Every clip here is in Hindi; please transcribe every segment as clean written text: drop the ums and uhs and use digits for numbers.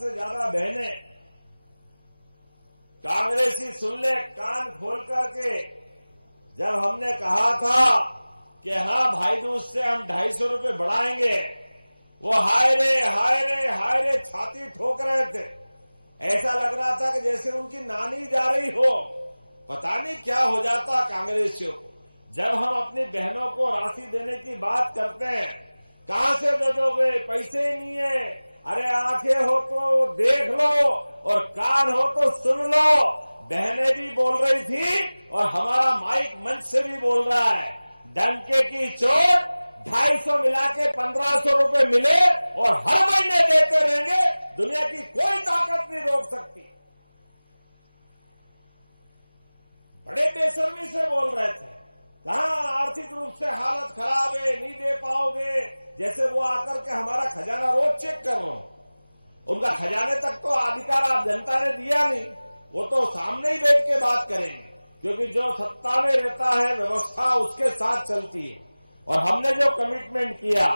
से ज्यादा बहनें कांग्रेसी सुन ले कान खोल करके। जब हमने कहा था कि हाँ भाई दूज से हम 250 रुपए बढ़ाएंगे, वो हाय रे छाती ठोक रहे थे। ऐसा लग रहा था कि जैसे उनकी नानी जा रही हो। पता नहीं क्या हो जाता कांग्रेसियों को। जब हम अपनी बहनों को राशि देने की बात करते हैं, कहां से दे दोगे, पैसे ही नहीं है। अरे आंखें हो तो देख लो और कान हो तो सुन लो। बहनें भी बोल रही थी और हमारा माइक मंच से भी बोल रहा है, डंके की चोट 250 मिला के 1500 रुपए मिले और हर महीने देते रहेंगे। दुनिया की कोई ताकत नहीं रोक सकती। बड़े बेशर्मी से बोल रहे थे, कहां आर्थिक रूप से हालत खराब है, नहीं दे पाओगे। जैसे वो आकर के हमारा खजाना रोज चेक कर रहा हूं। उनका खजाने तक तो अधिकार आप जनता ने दिया नहीं। वो तो सामने ही बैठ के बात करेंगे, क्योंकि जो सत्ता में रहता है व्यवस्था उसके साथ चलती है। और हमने जो कमिटमेंट किया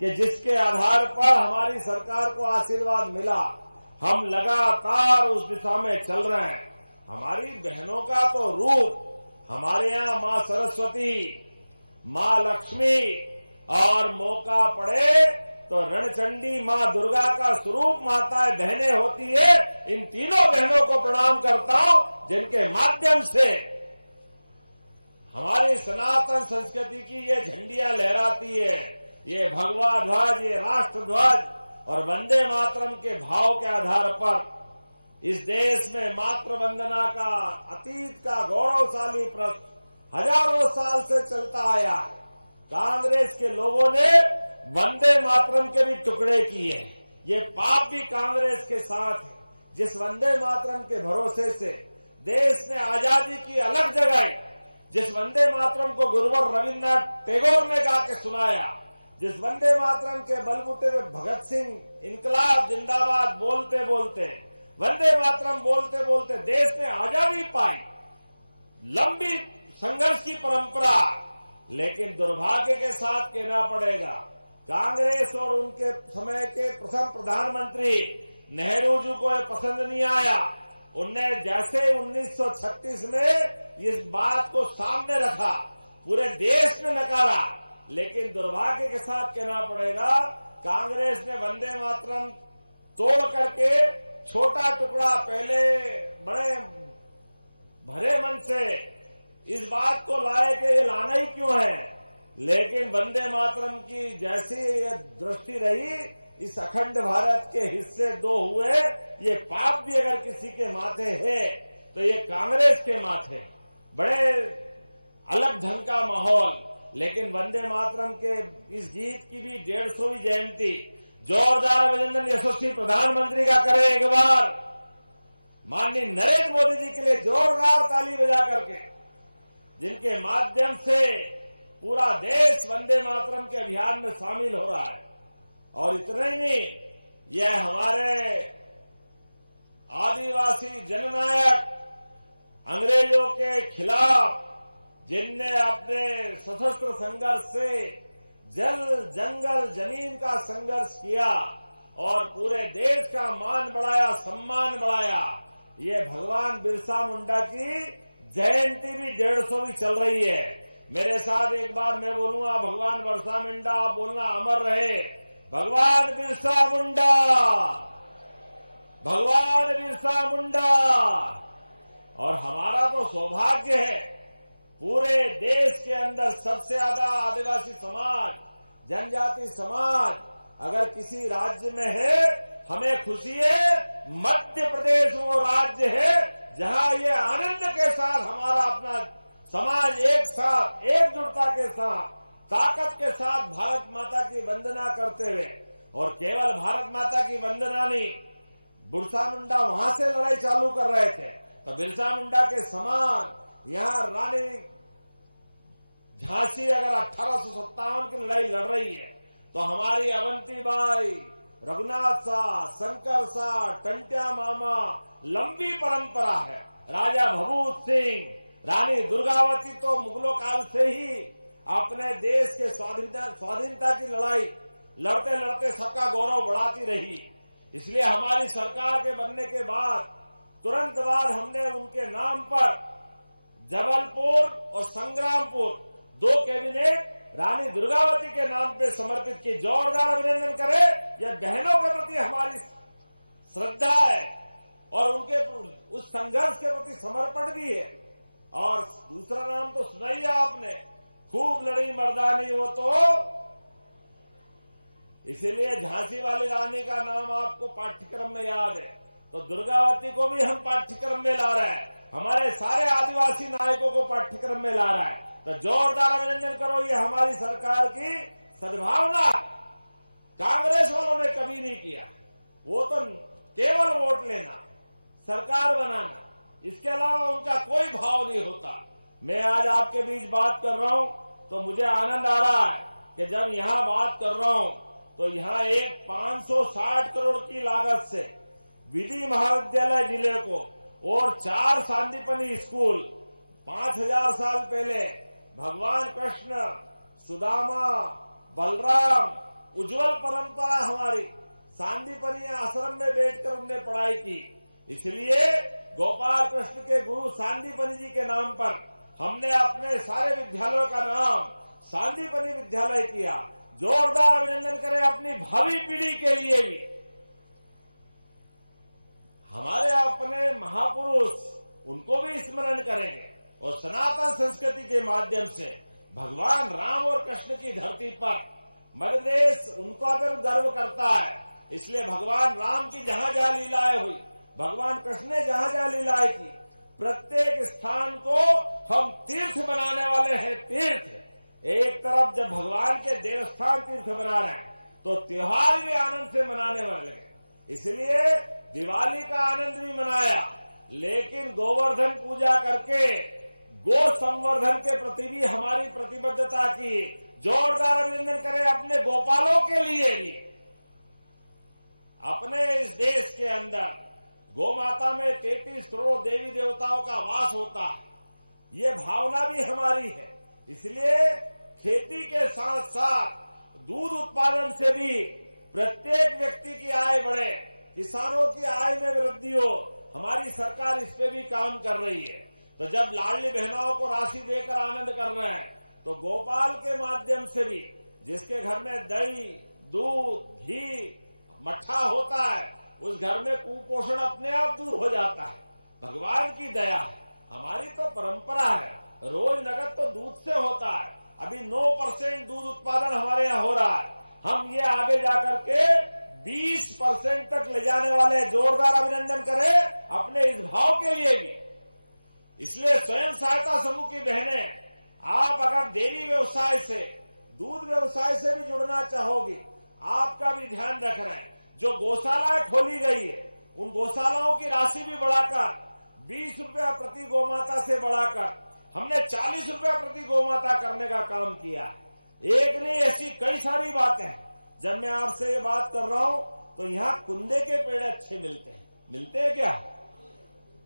कि जिसके आधार पर हमारी सरकार को आशीर्वाद मिला, हम लगातार उस दिशा में चल रहे हैं। हमारी बहनों का तो रूप हमारे यहाँ माँ सरस्वती, माँ लक्ष्मी और मौका पड़े तो रणचंडी माँ दुर्गा का स्वरूप माताएं बहनें होती है। इन तीनों बहनों को प्रणाम करता हूं, जिनके माध्यम से हमारी सनातन संस्कृति की ये झंडियां लहराती है। ये भगवा ध्वज, ये राष्ट्र ध्वज और वंदे मातरम के भाव के आधार पर इस देश में मातृ वंदना का अतीत का गौरवशाली प्रश्न हजारों साल से चलता आया है। कांग्रेस के लोगों ने वंदे मातरम के भी टुकड़े किए। ये पाप भी कांग्रेस के साथ है। जिस वंदे मातरम के भरोसे से देश ने आजादी की अलग जगाई, जिस वंदे मातरम को गुरुवर रविन्द्रनाथ टैगोर ने गा के सुनाया, जिस वंदे मातरम के बलबूते पे भगत सिंह इनकलाब जिंदाबाद बोलते बोलते, वंदे मातरम बोलते बोलते देश ने आजादी पाई। लंबी संघर्ष की परंपरा, लेकिन दुर्भाग्य के साथ कहना पड़ेगा, कांग्रेस और उनके समय के प्रथम प्रधानमंत्री नेहरू जी को यह पसंद नहीं आया। उनने जैसे 1936 में इस बात को सामने रखा, पूरे देश ने नकारा। लेकिन दुर्भाग्य के साथ कहना पड़ेगा, कांग्रेस ने वंदे मातरम तोड़ करके छोटा टुकड़ा पहले बड़े भरे मन से इस बात को लाए कि ये लाना ही क्यों है। लेकिन वंदे मातरम की जैसी ये दृष्टि रही, इस अखंड भारत के हिस्से दो हुए। ये पाप भी अगर किसी के माथे है तो ये कांग्रेस के माथे। बड़े अलग ढंग का माहौल। लेकिन वंदे मातरम के इस गीत की भी 150वीं जयंती जोरदार अभिनंदन यशस्वी प्रधानमंत्री का करें एक बार। माननीय नरेंद्र मोदी जी के लिए जोरदार ताली बजा करके, जिनके माध्यम से पूरा देश वंदे मातरम के अभियान में शामिल हो रहा है। और इतना ही नहीं, यह हमारे आदिवासी जननायक अंग्रेजों के खिलाफ, जिनने अपने सशस्त्र संघर्ष से जल जंगल जमीन का संघर्ष किया और पूरे देश का मान बढ़ाया, सम्मान बढ़ाया, ये भगवान बिरसा मुंडा की जयंती भी 150वीं चल रही है। मेरे साथ एक बार मैं बोलूंगा, भगवान बिरसा मुंडा, आप बोलना अमर रहे। भगवान बिरसा मुंडा, भगवान बिरसा मुंडा। और हमारा तो सौभाग्य है, पूरे देश के अंदर सबसे ज्यादा आदिवासी समाज, जनजाति समाज अगर किसी राज्य में है, हमें खुशी है। मध्य प्रदेश वो राज्य है जहां ये आनंद के साथ हमारा अपना समाज एक साथ, एकजुटता के साथ, ताकत के साथ भारत माता की वंदना करते हुए, और केवल भारत माता की वंदना नहीं, बिरसा मुंडा वहां से लड़ाई चालू कर रहे थे तो बिरसा मुंडा के समान यहां रानी झांसी अगर 1857 की लड़ाई लड़ रही है तो हमारी अवंतीबाई, रघुनाथ शाह, शंकर शाह, टंट्या मामा, लंबी परंपरा है। राजा भभूत सिंह, रानी दुर्गावती तो मुगलों काल से ही अपने देश के स्वाधीनता की लड़ाई लड़ते लड़ते सबका गौरव बढ़ाती रही। इसलिए हमारी सरकार के बनने के बाद तुरंत बाद हमने उनके नाम पर जबलपुर और संग्रामपुर 2 कैबिनेट रानी दुर्गावती के नाम पे समर्पित की। जोरदार अभिनंदन करें। यह बहनों के प्रति हमारी श्रद्धा है और उनके उस संघर्ष के प्रति समर्पण भी है। और दूसरा नाम तो सुना ही आपने, खूब लड़ी मर्दानी वो तो, इसीलिए झांसी वाली रानी का नाम आपको पाठ्यक्रम में याद है, तो दुर्गावती को भी हम पाठ्यक्रम में ला रहे हैं, हमारे सारे आदिवासी नायकों को पाठ्यक्रम में ला रहा है। तो जोरदार अभिनंदन करो। ये हमारी सरकार की सद्भावना कांग्रेस वालों ने कभी नहीं किया। वो तो केवल वोट लेना, सरकार बनाना, इसके अलावा उनका कोई भाव नहीं होता। मैं आज आपके बीच बात कर रहा हूं तो मुझे आनंद आ रहा है कि जब यहां बात कर रहा हूं तो यहां एक 560 करोड़ की लागत से विधि महाविद्यालय जिले को और 4 सांदीपनी स्कूल 5000 साल पहले भगवान कृष्ण, सुदामा, बलराम, उज्जवल परंपरा हमारी सांदीपनी आश्रम में बैठकर उन्होंने पढ़ाई की। इसलिए गोपाल कृष्ण के गुरु सांदीपनी जी के नाम पर हमने अपने सारे विद्यालयों का नाम सांदीपनी विद्यालय किया। जोरदार अभिनंदन करें अपनी भावी पीढ़ी के लिए भी। हमारे अपने महापुरुष, उनको भी स्मरण करेंगे और सनातन संस्कृति के माध्यम से भगवान राम और कृष्ण की धरती पर मध्य प्रदेश उनको अगर गर्व करता है। इसलिए भगवान राम की जहां जहां लीलाएं हुई, भगवान कृष्ण ने जहां जहां लीलाएं की, प्रत्येक स्थान को हम तीर्थ बनाने वाले हैं। तीर्थ एक तरफ जब भगवान के देवस्थान तीर्थ बना रहे हैं तो त्योहार भी आनंद से मनाने वाले हैं। इसलिए दिवाली का आनंद भी मनाया, लेकिन गोवर्धन पूजा करके गो संवर्धन के प्रति भी हमारी प्रतिबद्धता की। जोरदार अभिनंदन करें अपने गोपालों के लिए भी। अपने इस देश के अंदर गौ माता में 33 करोड़ देवी देवताओं का वास होता है, ये भावना भी हमारी है। इसलिए खेती के साथ साथ दूध उत्पादन से भी प्रत्येक व्यक्ति की आय बढ़े, किसानों की आय में वृद्धि हो, हमारी सरकार इस पे भी काम कर रही है। तो जब लाडली बहनों को राशि देकर आनंद कर रहे हैं तो गोपाल के माध्यम से भी, जिसके घर में दही, दूध, घी, मट्ठा होता है, उस घर में कुपोषण अपने आप दूर हो जाता है। भगवान की दया है। हमारी तो परंपरा है, रोज नगद तो दूध से होता है। अभी 9% दूध उत्पादन हमारे यहाँ हो रहा है। हम ये आगे जाकर के 20% तक ले जाने वाले। जोरदार अभिनंदन करें अपने इस भाव के लिए भी। इसलिए स्वयं सहायता समूह की बहनें, आप अगर डेयरी व्यवसाय से, दूध व्यवसाय से भी जुड़ना चाहोगी, आपका भी ध्यान रख रहे हैं। जो गौशालाएं खोली गई है, उन गौशालाओं की राशि भी बढ़ाकर 20 रुपया प्रति गौमाता से बढ़ाकर हमने 40 रुपया प्रति गौमाता करने का काम किया है। एक नहीं, ऐसी कई सारी बातें हैं। जब मैं आपसे ये बात कर रहा हूं तो यहाँ कुंदे के पेड़ अच्छे मिलते हैं। मिलते हैं क्या?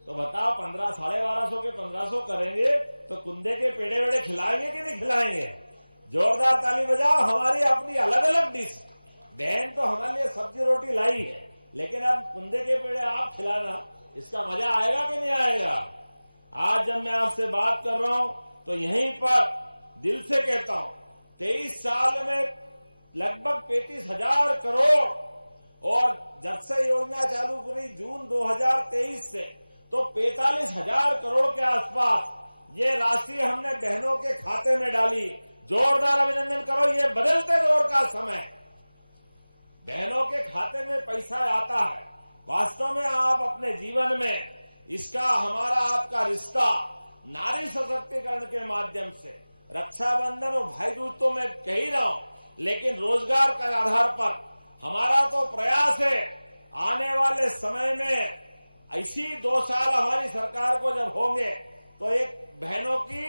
तो बताओ, 1250 के 1500 करेंगे तो कुंदे के पेड़े वेड़े खिलाएंगे कि नहीं खिलाएंगे? जोरदार ताली बजाओ। हमारी अपनी अलग अलग डिश। बहन तो हमारे लिए सब्जी रोटी लाई है, लेकिन अब कुंदे के पेड़े आप खिलाना, इसका मजा आएगा कि नहीं आएगा? आज जब मैं आपसे बात कर रहा हूं तो यहीं पर दिल से कहता हूं, 23 साल में लगभग 35,000 करोड़, और जब से योजना चालू करी जून 2023 से, तो 45,000 करोड़ के आसपास ये राशि हमने बहनों के खाते में डाली। जोरदार अभिनंदन करो। ये बदलते दौर का समय, बहनों के खाते में पैसा आता है। वास्तव में आप अपने जीवन में इसका, हमारा आपका रिश्ता नारी सशक्तिकरण के माध्यम से, रक्षाबंधन और भाई दूज तो मैं कह ही रहा हूं, लेकिन रोजगार के आधार पर हमारा तो प्रयास है। आने वाले समय में ऐसी 2 साल हमारी सरकार को जब होंगे तो एक बहनों की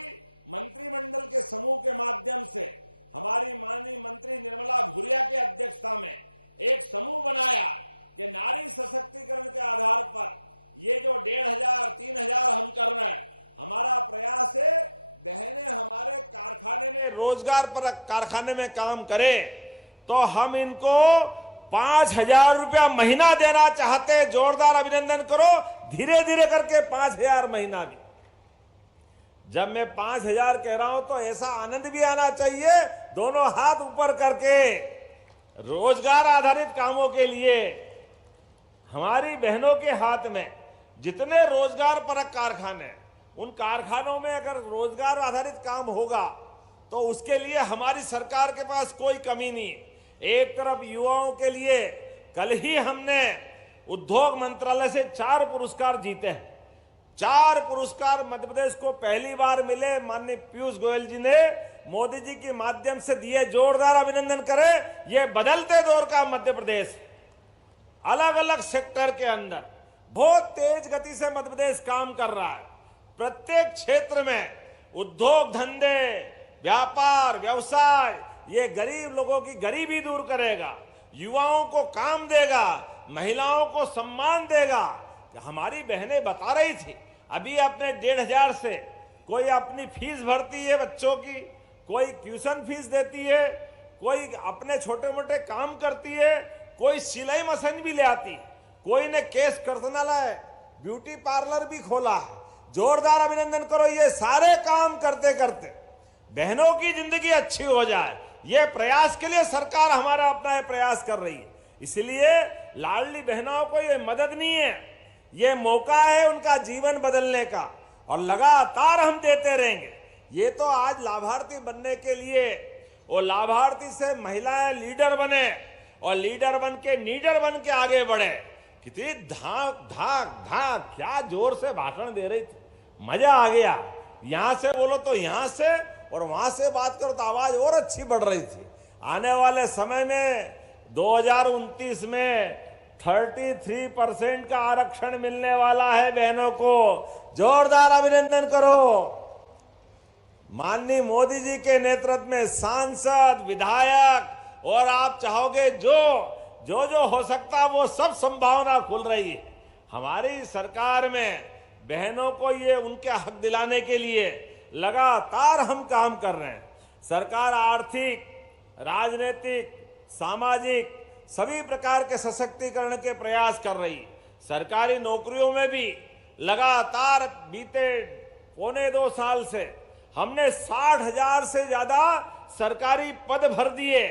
मंत्रिमंडल के समूह के माध्यम से हमारी माननीय मंत्री निर्मला भूरिया की अध्यक्षता में एक समूह बनाया कि नारी सशक्तिकरण के आधार पर ये जो 1,500, 3,000 हम कर रहे हैं, हमारा प्रयास है बहनें हमारे कारखाने में, रोजगार पर कारखाने में काम करें तो हम इनको 5,000 रुपया महीना देना चाहते, जोरदार अभिनंदन करो। धीरे धीरे करके 5,000 महीना भी। जब मैं 5,000 कह रहा हूं तो ऐसा आनंद भी आना चाहिए, दोनों हाथ ऊपर करके रोजगार आधारित कामों के लिए हमारी बहनों के हाथ में जितने रोजगार परक कारखाने, उन कारखानों में अगर रोजगार आधारित काम होगा तो उसके लिए हमारी सरकार के पास कोई कमी नहीं। एक तरफ युवाओं के लिए कल ही हमने उद्योग मंत्रालय से 4 पुरस्कार जीते हैं। 4 पुरस्कार मध्य प्रदेश को पहली बार मिले। माननीय पीयूष गोयल जी ने मोदी जी के माध्यम से दिए। जोरदार अभिनंदन करें। ये बदलते दौर का मध्य प्रदेश है। अलग अलग सेक्टर के अंदर बहुत तेज गति से मध्य प्रदेश काम कर रहा है। प्रत्येक क्षेत्र में उद्योग धंधे, व्यापार, व्यवसाय, ये गरीब लोगों की गरीबी दूर करेगा, युवाओं को काम देगा, महिलाओं को सम्मान देगा। हमारी बहनें बता रही थी अभी अपने 1,500 से कोई अपनी फीस भरती है बच्चों की, कोई ट्यूशन फीस देती है, कोई अपने छोटे मोटे काम करती है, कोई सिलाई मशीन भी ले आती, कोई ने केस कर्तनालय, ब्यूटी पार्लर भी खोला है। जोरदार अभिनंदन करो। ये सारे काम करते करते बहनों की जिंदगी अच्छी हो जाए, ये प्रयास के लिए सरकार हमारा अपना प्रयास कर रही है। इसलिए लाडली बहनों को ये मदद नहीं है, ये मौका है उनका जीवन बदलने का, और लगातार हम देते रहेंगे। ये तो आज लाभार्थी बनने के लिए, और लाभार्थी से महिलाएं लीडर बने, और लीडर बन के नीडर बन के आगे बढ़े। कितनी धाक धाक धाक, क्या जोर से भाषण दे रही थी, मजा आ गया। यहां से बोलो तो यहां से, और वहां से बात करो तो आवाज और अच्छी बढ़ रही थी। आने वाले समय में 2029 में 33% का आरक्षण मिलने वाला है बहनों को। जोरदार अभिनंदन करो। माननीय मोदी जी के नेतृत्व में सांसद, विधायक, और आप चाहोगे जो हो सकता वो सब संभावना खुल रही है। हमारी सरकार में बहनों को ये उनके हक दिलाने के लिए लगातार हम काम कर रहे हैं। सरकार आर्थिक, राजनीतिक, सामाजिक सभी प्रकार के सशक्तिकरण के प्रयास कर रही है। सरकारी नौकरियों में भी लगातार बीते 1.25 साल से हमने 60,000 से ज्यादा सरकारी पद भर दिए।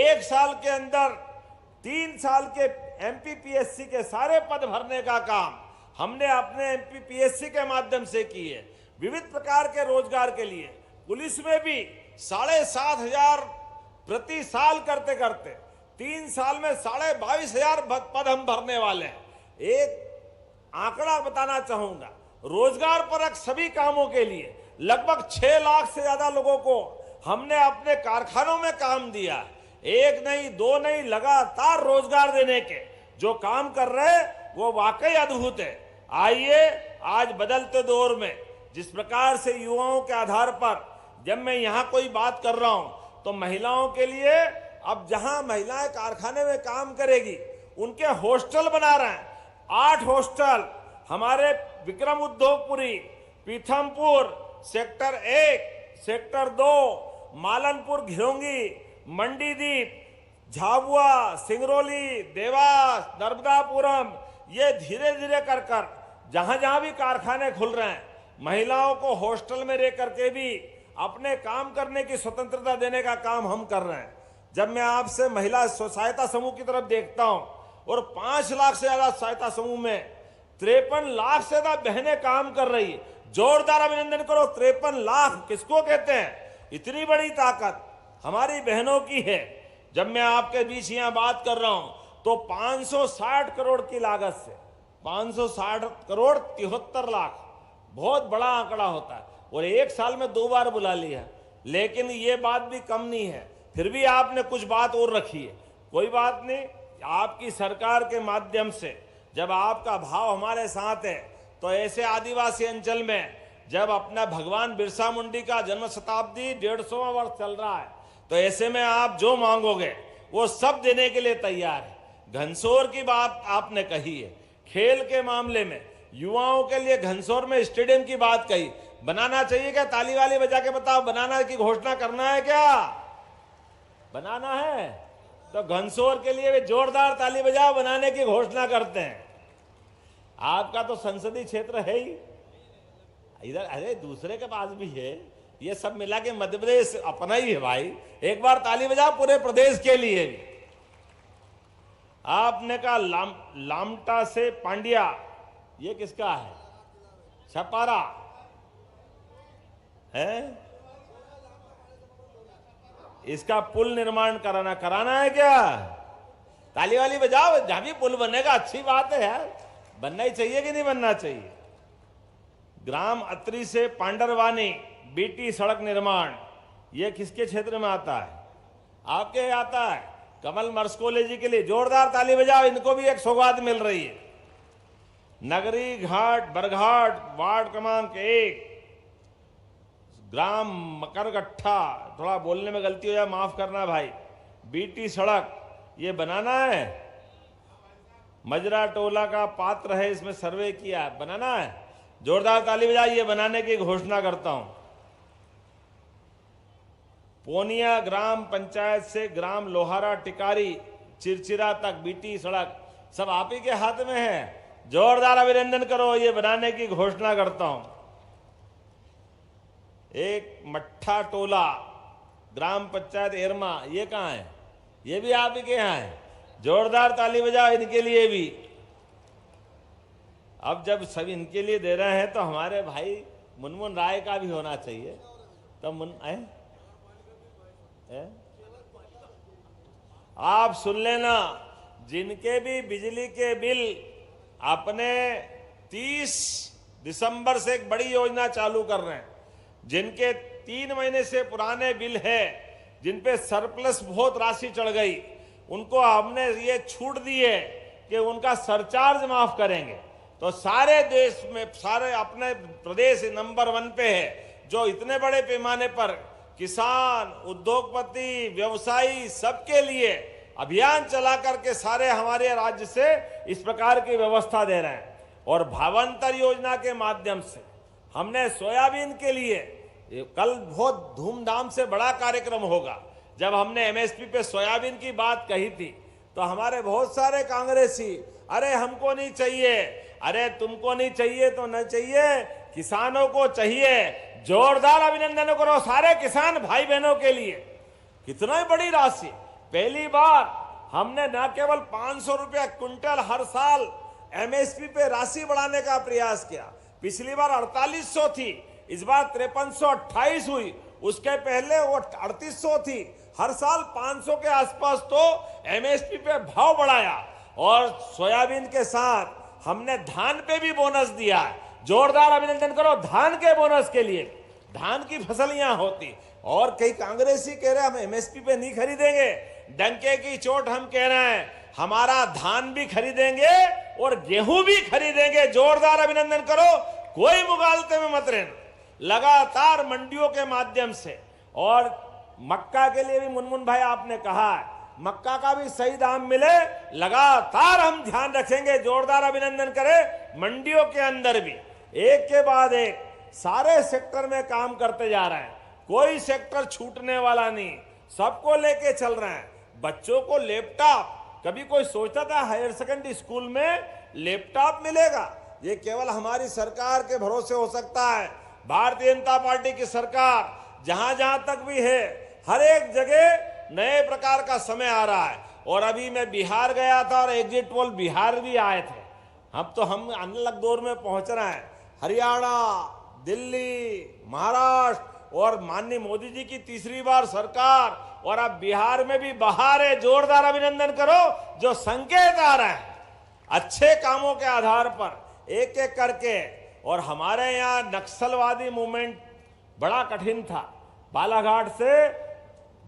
1 साल के अंदर 3 साल के एमपीपीएससी के सारे पद भरने का काम हमने अपने एमपीपीएससी के माध्यम से किए। विविध प्रकार के रोजगार के लिए पुलिस में भी 7,500 प्रति साल करते करते 3 साल में 22,500 पद हम भरने वाले हैं। एक आंकड़ा बताना चाहूंगा, रोजगार परक सभी कामों के लिए लगभग 6 लाख से ज्यादा लोगों को हमने अपने कारखानों में काम दिया। 1 नहीं 2 नहीं, लगातार रोजगार देने के जो काम कर रहे हैं वो वाकई अद्भुत है। आइए आज बदलते दौर में जिस प्रकार से युवाओं के आधार पर, जब मैं यहां कोई बात कर रहा हूं तो महिलाओं के लिए अब जहां महिलाएं कारखाने में काम करेगी उनके हॉस्टल बना रहे हैं। 8 हॉस्टल हमारे विक्रम उद्योगपुरी, पीथमपुर, सेक्टर 1, सेक्टर 2, मालनपुर, घिरोंगी, मंडीदीप, झाबुआ, सिंगरौली, देवास, नर्मदापुरम, ये धीरे धीरे कर जहां जहां भी कारखाने खुल रहे हैं महिलाओं को हॉस्टल में रह करके भी अपने काम करने की स्वतंत्रता देने का काम हम कर रहे हैं। जब मैं आपसे महिला सहायता समूह की तरफ देखता हूं और 5 लाख से ज्यादा सहायता समूह में 53 लाख से ज्यादा बहनें काम कर रही है। जोरदार अभिनंदन करो। 53 लाख किसको कहते हैं? इतनी बड़ी ताकत हमारी बहनों की है। जब मैं आपके बीच यहां बात कर रहा हूं तो 560 करोड़ की लागत से 560 करोड़ 73 लाख, बहुत बड़ा आंकड़ा होता है, और 1 साल में 2 बार बुला लिया। लेकिन ये बात भी कम नहीं है, फिर भी आपने कुछ बात और रखी है। कोई बात नहीं, आपकी सरकार के माध्यम से जब आपका भाव हमारे साथ है तो ऐसे आदिवासी अंचल में जब अपना भगवान बिरसा मुंडी का जन्म शताब्दी 150वां वर्ष चल रहा है तो ऐसे में आप जो मांगोगे वो सब देने के लिए तैयार है। घनसोर की बात आपने कही है, खेल के मामले में युवाओं के लिए घनसोर में स्टेडियम की बात कही, बनाना चाहिए क्या? ताली वाली बजा के बताओ, बनाना की घोषणा करना है क्या? बनाना है? तो घनसोर के लिए वे जोरदार ताली बजाओ बनाने की घोषणा करते हैं। आपका तो संसदीय क्षेत्र है ही इधर, अरे दूसरे के पास भी है, ये सब मिला के मध्य प्रदेश अपना ही है भाई। एक बार ताली बजाओ पूरे प्रदेश के लिए भी। आपने कहा लामटा से पांड्या, ये किसका है? छपारा है, इसका पुल निर्माण कराना है क्या? ताली वाली बजाओ, जहां भी पुल बनेगा अच्छी बात है यार, बनना ही चाहिए कि नहीं बनना चाहिए। ग्राम अत्री से पांडरवानी बीटी सड़क निर्माण, ये किसके क्षेत्र में आता है? आपके आता है। कमल मर्सकोले जी के लिए जोरदार ताली बजाओ, इनको भी एक सौगात मिल रही है। नगरी घाट बरघाट वार्ड क्रमांक 1 ग्राम मकरगट्ठा, थोड़ा बोलने में गलती हो जाए माफ करना भाई, बीटी सड़क ये बनाना है। मजरा टोला का पात्र है, इसमें सर्वे किया, बनाना है। जोरदार ताली बजाइए, ये बनाने की घोषणा करता हूं। पोनिया ग्राम पंचायत से ग्राम लोहारा टिकारी चिरचिरा तक बीटी सड़क सब आप ही के हाथ में है। जोरदार अभिनंदन करो, ये बनाने की घोषणा करता हूं। एक मट्ठा टोला ग्राम पंचायत एरमा, ये कहां है? ये भी आप ही के यहां है। जोरदार ताली बजाओ इनके लिए भी। अब जब सभी इनके लिए दे रहे हैं तो हमारे भाई मुनमुन राय का भी होना चाहिए। तो आप सुन लेना, जिनके भी बिजली के बिल अपने 30 दिसंबर से एक बड़ी योजना चालू कर रहे हैं। जिनके 3 महीने से पुराने बिल है, जिन पे सरप्लस बहुत राशि चढ़ गई, उनको हमने ये छूट दी है कि उनका सरचार्ज माफ करेंगे। तो सारे देश में, सारे अपने प्रदेश नंबर 1 पे है, जो इतने बड़े पैमाने पर किसान, उद्योगपति, व्यवसायी सबके लिए अभियान चला करके सारे हमारे राज्य से इस प्रकार की व्यवस्था दे रहे हैं। और भावांतर योजना के माध्यम से हमने सोयाबीन के लिए कल बहुत धूमधाम से बड़ा कार्यक्रम होगा। जब हमने एमएसपी पे सोयाबीन की बात कही थी तो हमारे बहुत सारे कांग्रेसी, अरे हमको नहीं चाहिए, अरे तुमको नहीं चाहिए तो न चाहिए, किसानों को चाहिए। जोरदार अभिनंदन करो सारे किसान भाई बहनों के लिए। कितना बड़ी राशि, पहली बार हमने न केवल 500 रुपया क्विंटल हर साल एमएसपी पे राशि बढ़ाने का प्रयास किया। पिछली बार 4800 थी, इस बार 5328 हुई, उसके पहले वो 3800 थी। हर साल 500 के आसपास तो एमएसपी पे भाव बढ़ाया। और सोयाबीन के साथ हमने धान पे भी बोनस दिया है। जोरदार अभिनंदन करो धान के बोनस के लिए। धान की फसल यहां होती, और कई कांग्रेसी कह रहे हैं हम एमएसपी पे नहीं खरीदेंगे। डंके की चोट हम कह रहे हैं, हमारा धान भी खरीदेंगे और गेहूं भी खरीदेंगे। जोरदार अभिनंदन करो, कोई मुगालते में मत रहना। लगातार मंडियों के माध्यम से, और मक्का के लिए भी मुनमुन भाई आपने कहा है, मक्का का भी सही दाम मिले, लगातार हम ध्यान रखेंगे। जोरदार अभिनंदन करें। मंडियों के अंदर भी एक के बाद एक सारे सेक्टर में काम करते जा रहे हैं, कोई सेक्टर छूटने वाला नहीं, सबको लेके चल रहे हैं। बच्चों को लैपटॉप, कभी कोई सोचता था हायर सेकेंडरी स्कूल में लैपटॉप मिलेगा? ये केवल हमारी सरकार के भरोसे हो सकता है। भारतीय जनता पार्टी की सरकार जहां जहां तक भी है, हर एक जगह नए प्रकार का समय आ रहा है। और अभी मैं बिहार गया था और एग्जिट पोल बिहार भी आए थे। हम अनलॉक दौर में पहुंच रहे हैं। हरियाणा, दिल्ली, महाराष्ट्र और माननीय मोदी जी की तीसरी बार सरकार, और अब बिहार में भी बहार है। जोरदार अभिनंदन करो। जो संकेत आ रहे हैं अच्छे कामों के आधार पर एक एक करके। और हमारे यहाँ नक्सलवादी मूवमेंट बड़ा कठिन था, बालाघाट से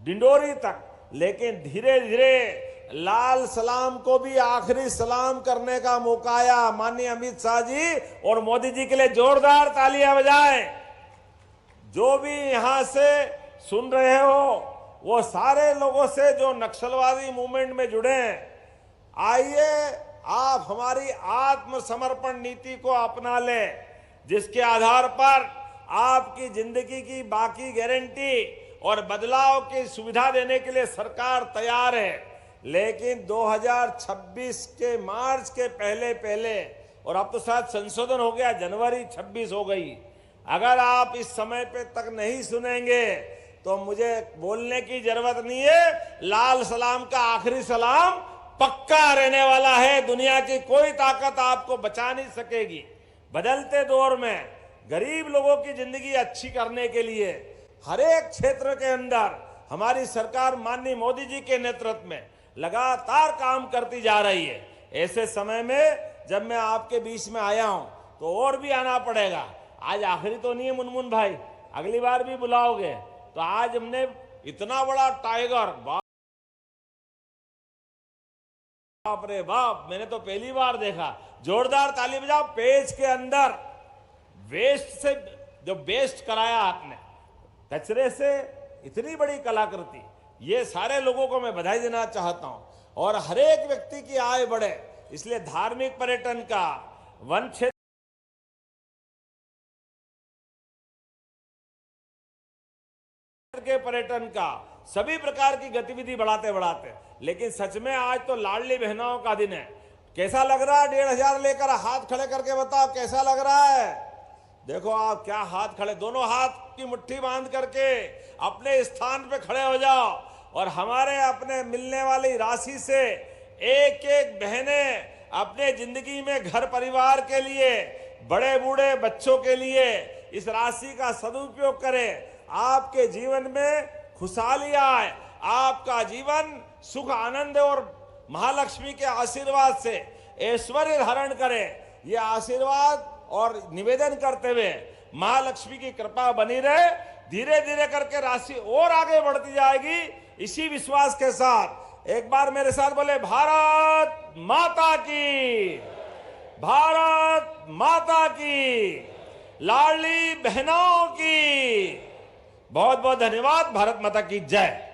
डिंडोरी तक, लेकिन धीरे धीरे लाल सलाम को भी आखिरी सलाम करने का मौका आया। माननीय अमित शाह जी और मोदी जी के लिए जोरदार तालियां बजाएं। जो भी यहां से सुन रहे हो, वो सारे लोगों से जो नक्सलवादी मूवमेंट में जुड़े हैं, आइए आप हमारी आत्मसमर्पण नीति को अपना लें, जिसके आधार पर आपकी जिंदगी की बाकी गारंटी और बदलाव की सुविधा देने के लिए सरकार तैयार है। लेकिन 2026 के मार्च के पहले पहले, और अब तो शायद संशोधन हो गया, जनवरी 26 हो गई, अगर आप इस समय पे तक नहीं सुनेंगे तो मुझे बोलने की जरूरत नहीं है, लाल सलाम का आखिरी सलाम पक्का रहने वाला है। दुनिया की कोई ताकत आपको बचा नहीं सकेगी। बदलते दौर में गरीब लोगों की जिंदगी अच्छी करने के लिए हर एक क्षेत्र के अंदर हमारी सरकार माननीय मोदी जी के नेतृत्व में लगातार काम करती जा रही है। ऐसे समय में जब मैं आपके बीच में आया हूं तो और भी आना पड़ेगा। आज आखिरी तो नहीं है मुनमुन भाई, अगली बार भी बुलाओगे तो आज हमने इतना बड़ा टाइगर, बाप रे बाप, मैंने तो पहली बार देखा। जोरदार ताली बजाओ। पेज के अंदर वेस्ट से जो बेस्ट कराया आपने, कचरे से इतनी बड़ी कलाकृति, ये सारे लोगों को मैं बधाई देना चाहता हूं। और हर एक व्यक्ति की आय बढ़े, इसलिए धार्मिक पर्यटन का, वन क्षेत्र के पर्यटन का, सभी प्रकार की गतिविधि बढ़ाते बढ़ाते, लेकिन सच में आज तो लाडली बहनों का दिन है। कैसा लग रहा है? 1500 लेकर हाथ खड़े करके बताओ कैसा लग रहा है। देखो आप क्या हाथ खड़े, दोनों हाथ की मुट्ठी बांध करके अपने स्थान पे खड़े हो जाओ और हमारे अपने मिलने वाली राशि से एक एक बहनें अपने जिंदगी में घर परिवार के लिए, बड़े बूढ़े बच्चों के लिए इस राशि का सदुपयोग करें। आपके जीवन में खुशहाली आए, आपका जीवन सुख आनंद और महालक्ष्मी के आशीर्वाद से ऐश्वर्य धारण करे। ये आशीर्वाद और निवेदन करते हुए महालक्ष्मी की कृपा बनी रहे। धीरे धीरे करके राशि और आगे बढ़ती जाएगी। इसी विश्वास के साथ एक बार मेरे साथ बोले, भारत माता की, भारत माता की, लाडली बहनों की। बहुत बहुत धन्यवाद। भारत माता की जय।